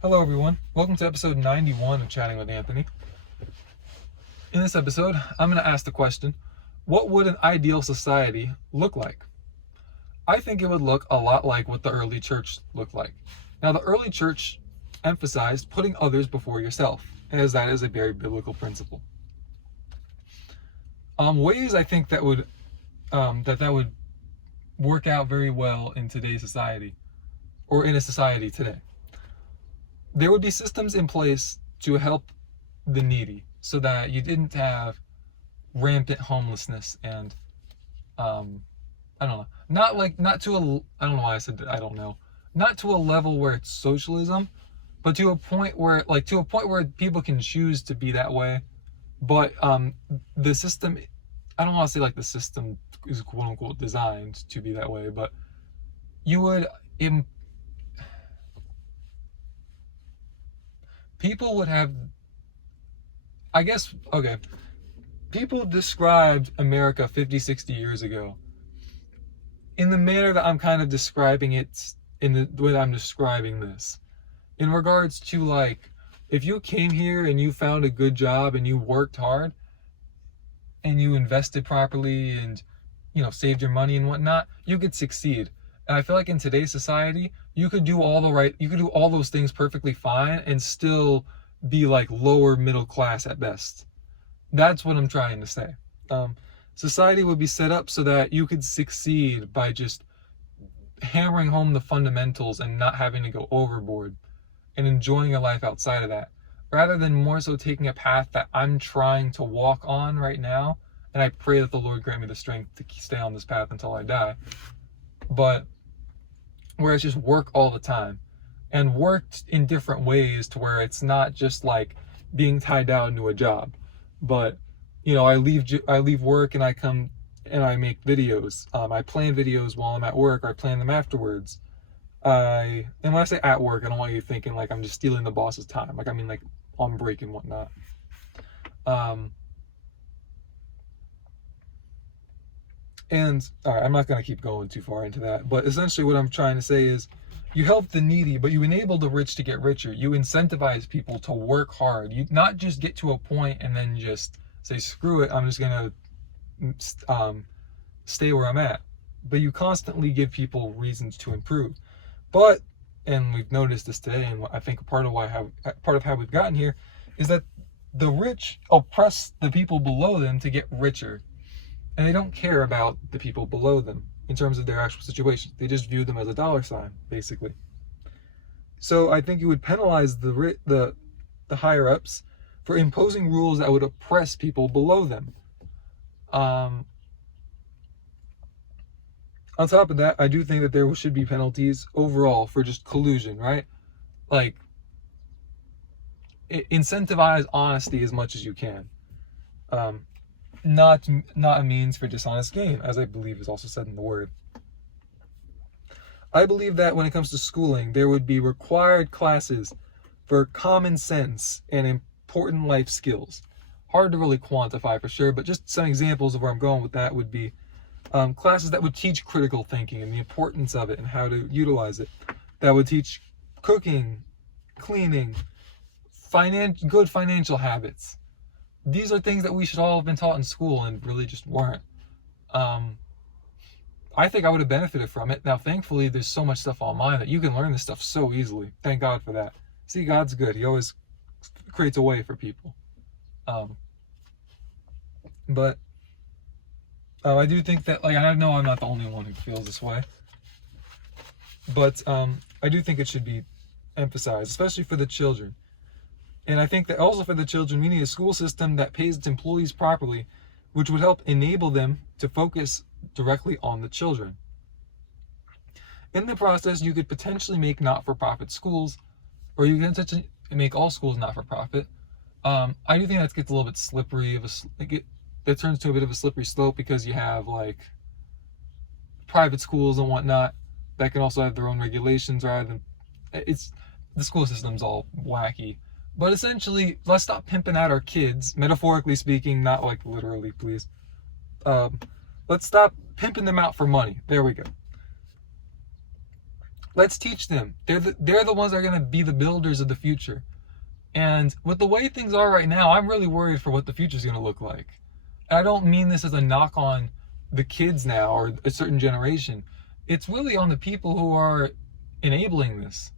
Hello everyone, welcome to episode 91 of Chatting with Anthony. In this episode, I'm going to ask the question, what would an ideal society look like? I think it would look a lot like what the early church looked like. Now, the early church emphasized putting others before yourself, as that is a very biblical principle. Ways I think that would work out very well in today's society, or in a society today. There would be systems in place to help the needy so that you didn't have rampant homelessness and I don't know, not to a, I don't know why I said that, I don't know, not to a level where it's socialism, but to a point where people can choose to be that way. But the system, I don't want to say like the system is quote unquote designed to be that way, but you would people would have, I guess, okay, people described America 50, 60 years ago in the manner that I'm kind of describing it, in the way that I'm describing this. In regards to, like, if you came here and you found a good job and you worked hard and you invested properly and, saved your money and whatnot, you could succeed. And I feel like in today's society, you could do all those things perfectly fine and still be like lower middle class at best. That's what I'm trying to say. Society would be set up so that you could succeed by just hammering home the fundamentals and not having to go overboard and enjoying a life outside of that, rather than more so taking a path that I'm trying to walk on right now. And I pray that the Lord grant me the strength to stay on this path until I die. But where it's just work all the time, and worked in different ways to where it's not just like being tied down to a job, but I leave work and I come and I make videos. I plan videos while I'm at work, or I plan them afterwards. And when I say at work, I don't want you thinking like I'm just stealing the boss's time. Like, I mean, like on break and whatnot. And all right, I'm not going to keep going too far into that, but essentially what I'm trying to say is you help the needy, but you enable the rich to get richer. You incentivize people to work hard. You not just get to a point and then just say, screw it, I'm just going to stay where I'm at. But you constantly give people reasons to improve. But, and we've noticed this today, and I think part of how we've gotten here is that the rich oppress the people below them to get richer. And they don't care about the people below them in terms of their actual situation. They just view them as a dollar sign, basically. So I think you would penalize the higher ups for imposing rules that would oppress people below them. On top of that, I do think that there should be penalties overall for just collusion, right? Like, incentivize honesty as much as you can. Not a means for dishonest gain, as I believe is also said in the word. I believe that when it comes to schooling, there would be required classes for common sense and important life skills. Hard to really quantify for sure, but just some examples of where I'm going with that would be classes that would teach critical thinking and the importance of it and how to utilize it. That would teach cooking, cleaning, good financial habits. These are things that we should all have been taught in school and really just weren't. I think I would have benefited from it. Now, thankfully, there's so much stuff online that you can learn this stuff so easily. Thank God for that. See, God's good. He always creates a way for people. But I do think that, like, I know I'm not the only one who feels this way, but I do think it should be emphasized, especially for the children. And I think that also for the children, we need a school system that pays its employees properly, which would help enable them to focus directly on the children. In the process, you could potentially make not-for-profit schools, or you can potentially make all schools not-for-profit. I do think that gets a little bit slippery. That turns to a bit of a slippery slope, because you have like private schools and whatnot that can also have their own regulations, rather than the school system's all wacky. But essentially, let's stop pimping out our kids, metaphorically speaking, not like literally, please. Let's stop pimping them out for money. There we go. Let's teach them. They're the ones that are going to be the builders of the future. And with the way things are right now, I'm really worried for what the future is going to look like. And I don't mean this as a knock on the kids now or a certain generation. It's really on the people who are enabling this.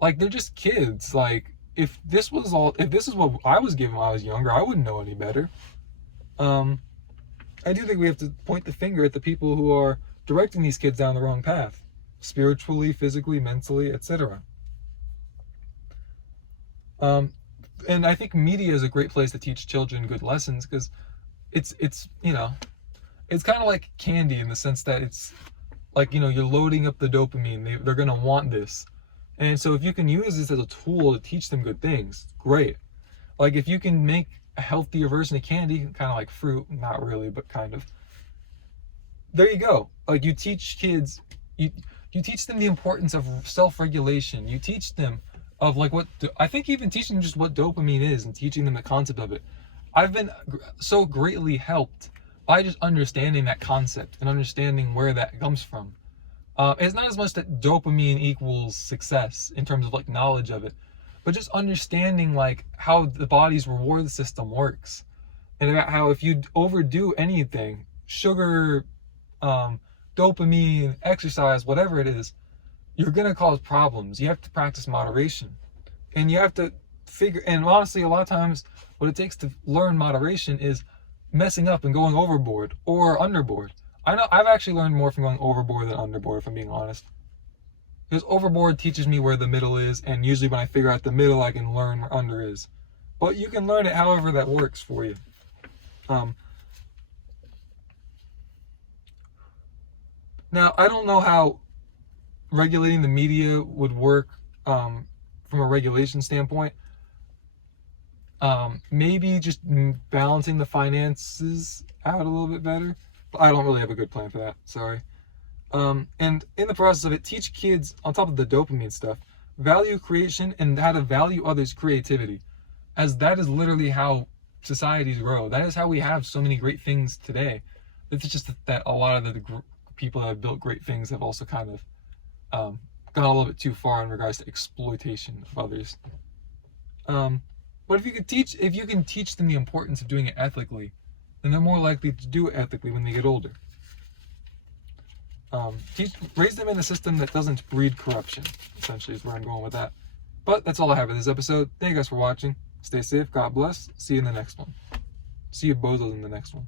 Like, they're just kids. Like, if this is what I was given when I was younger, I wouldn't know any better. I do think we have to point the finger at the people who are directing these kids down the wrong path, spiritually, physically, mentally, etc. And I think media is a great place to teach children good lessons, because it's it's kind of like candy in the sense that it's like, you're loading up the dopamine. They're going to want this. And so if you can use this as a tool to teach them good things, great. Like, if you can make a healthier version of candy, kind of like fruit, not really, but kind of. There you go. Like, you teach kids, you teach them the importance of self-regulation. You teach them of like I think even teaching them just what dopamine is and teaching them the concept of it. I've been so greatly helped by just understanding that concept and understanding where that comes from. It's not as much that dopamine equals success in terms of like knowledge of it, but just understanding like how the body's reward system works, and about how if you overdo anything, sugar, dopamine, exercise, whatever it is, you're gonna cause problems. You have to practice moderation, and you have to figure. And honestly, a lot of times, what it takes to learn moderation is messing up and going overboard or underboard. I know I've actually learned more from going overboard than underboard, if I'm being honest. Because overboard teaches me where the middle is, and usually when I figure out the middle, I can learn where under is. But you can learn it however that works for you. Now, I don't know how regulating the media would work from a regulation standpoint. Maybe just balancing the finances out a little bit better. But I don't really have a good plan for that. Sorry. And in the process of it, teach kids, on top of the dopamine stuff, value creation and how to value others' creativity, as that is literally how societies grow. That is how we have so many great things today. It's just that a lot of the people that have built great things have also kind of gone a little bit too far in regards to exploitation of others. But if you can teach them the importance of doing it ethically, then they're more likely to do it ethically when they get older. Raise them in a system that doesn't breed corruption, essentially, is where I'm going with that. But that's all I have for this episode. Thank you guys for watching. Stay safe. God bless. See you in the next one. See you bozos in the next one.